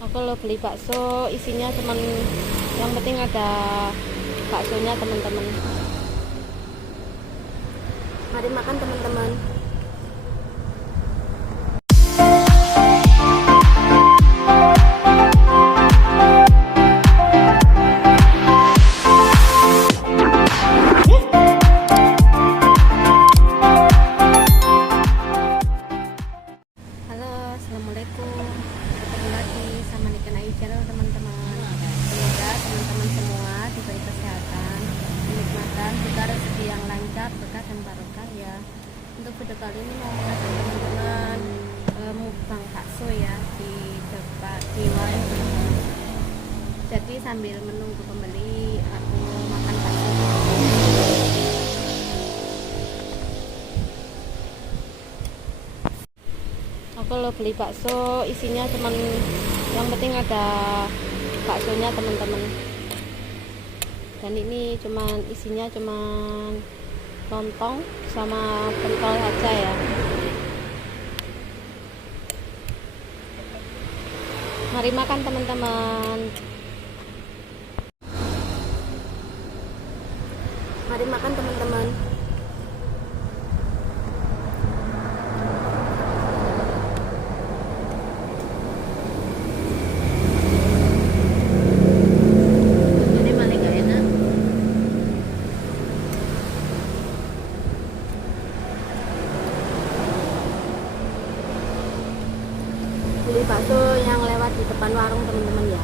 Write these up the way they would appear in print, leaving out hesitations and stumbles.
Aku lo beli bakso, isinya cuman yang penting ada baksonya teman-teman. Mari makan teman-teman. Halo, assalamualaikum. Ketemu lagi sama Niken Ayu Channel teman-teman. Semoga teman-teman semua diberi kesehatan, kenikmatan, juga rezeki yang lancar, berkah dan barokah ya. Untuk video kali ini mau mengajak teman-teman mukbang bakso ya di depan di warung teman-teman. Jadi sambil menunggu pembeli, aku makan bakso. Aku lo beli bakso, isinya cuman yang penting ada baksonya teman-teman. Dan ini isinya cuman lontong sama pentol aja ya. Mari makan teman-teman. Mari makan teman-teman. Ini malah gak enak. Beli bakso yang lewat di depan warung teman-teman ya.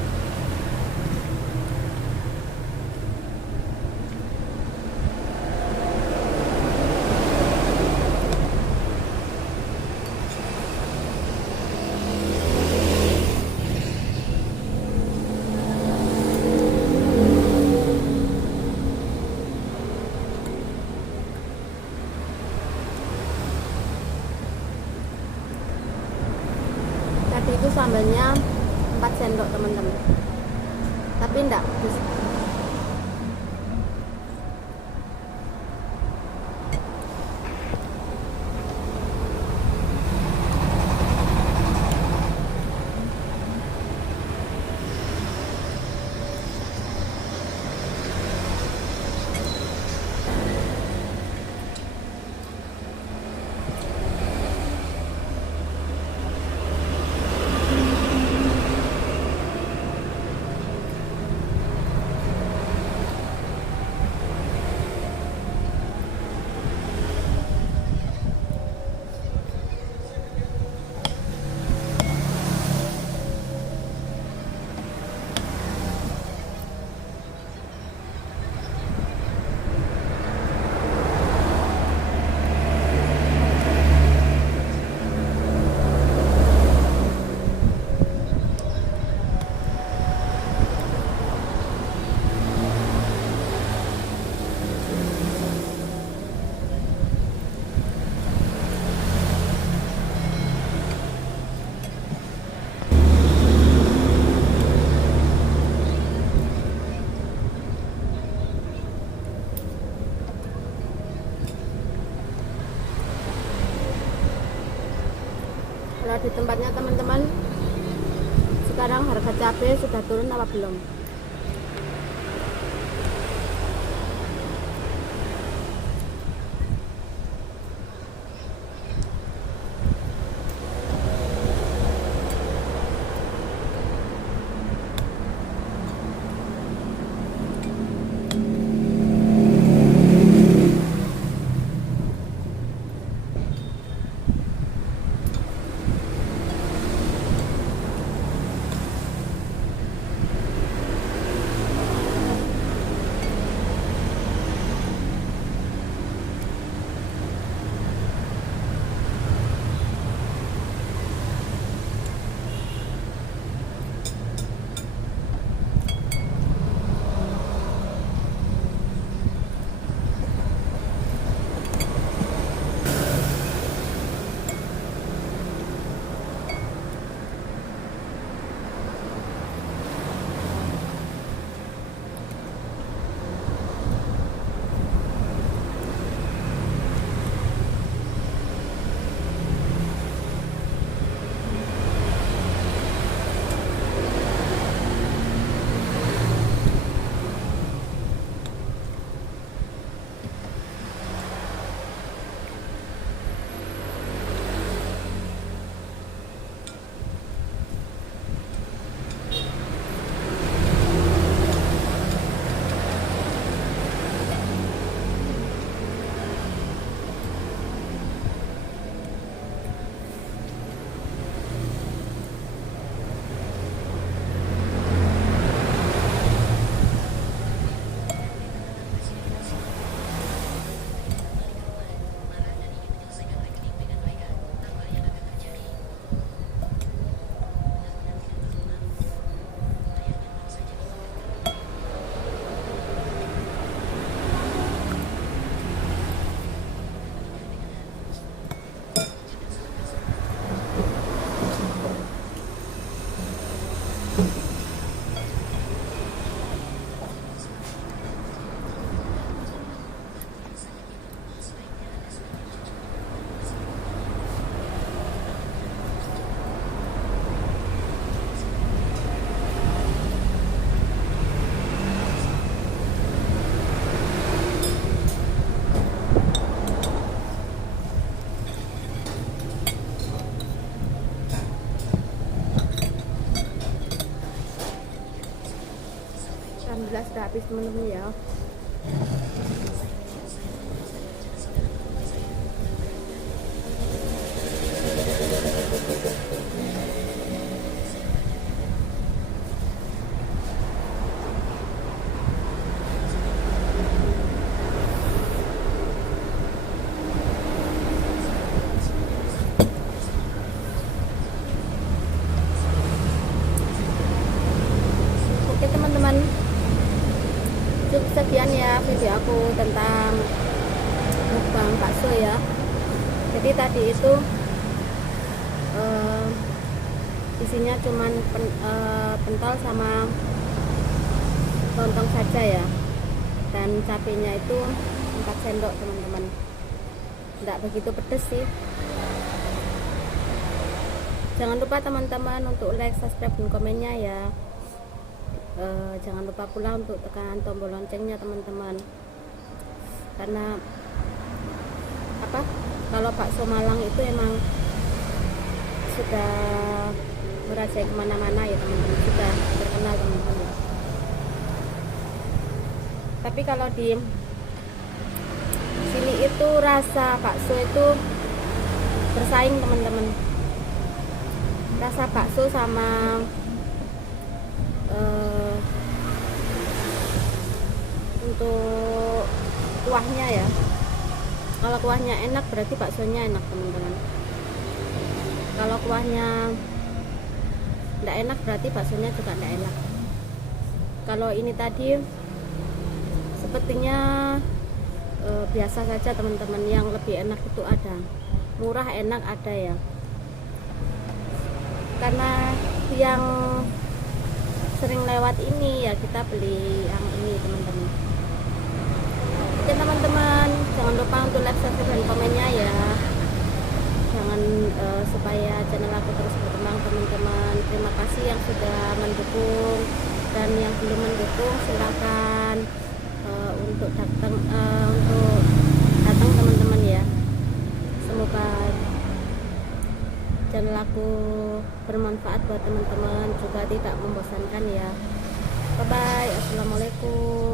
Tadi itu sambalnya 4 sendok teman-teman, tapi enggak pedes. Kalau di tempatnya teman-teman, sekarang harga cabai sudah turun apa belum? Alhamdulillah sudah habis teman-teman ya. Oke teman-teman, cukup sekian ya video aku tentang mukbang bakso ya. Jadi tadi itu isinya cuman pentol sama lontong saja ya, dan cabenya itu 4 sendok teman-teman, tidak begitu pedes sih. Jangan lupa teman-teman untuk like, subscribe, dan komennya ya. Jangan lupa pula untuk tekan tombol loncengnya teman-teman, karena apa, kalau bakso Malang itu emang sudah merajai kemana-mana ya teman-teman, sudah terkenal teman-teman. Tapi kalau di sini itu rasa bakso itu bersaing teman-teman, rasa bakso sama untuk kuahnya ya. Kalau kuahnya enak berarti baksonya enak teman-teman. Kalau kuahnya tidak enak berarti baksonya juga tidak enak. Kalau ini tadi sepertinya biasa saja teman-teman, yang lebih enak itu ada, murah enak ada ya. Karena yang sering lewat ini ya kita beli yang ini teman-teman. Oke teman-teman, jangan lupa untuk like, subscribe, dan komennya ya. Jangan supaya channel aku terus berkembang teman-teman. Terima kasih yang sudah mendukung, dan yang belum mendukung silakan untuk datang teman-teman ya. Semoga channel aku bermanfaat buat teman-teman, juga tidak membosankan ya. Bye bye, assalamualaikum.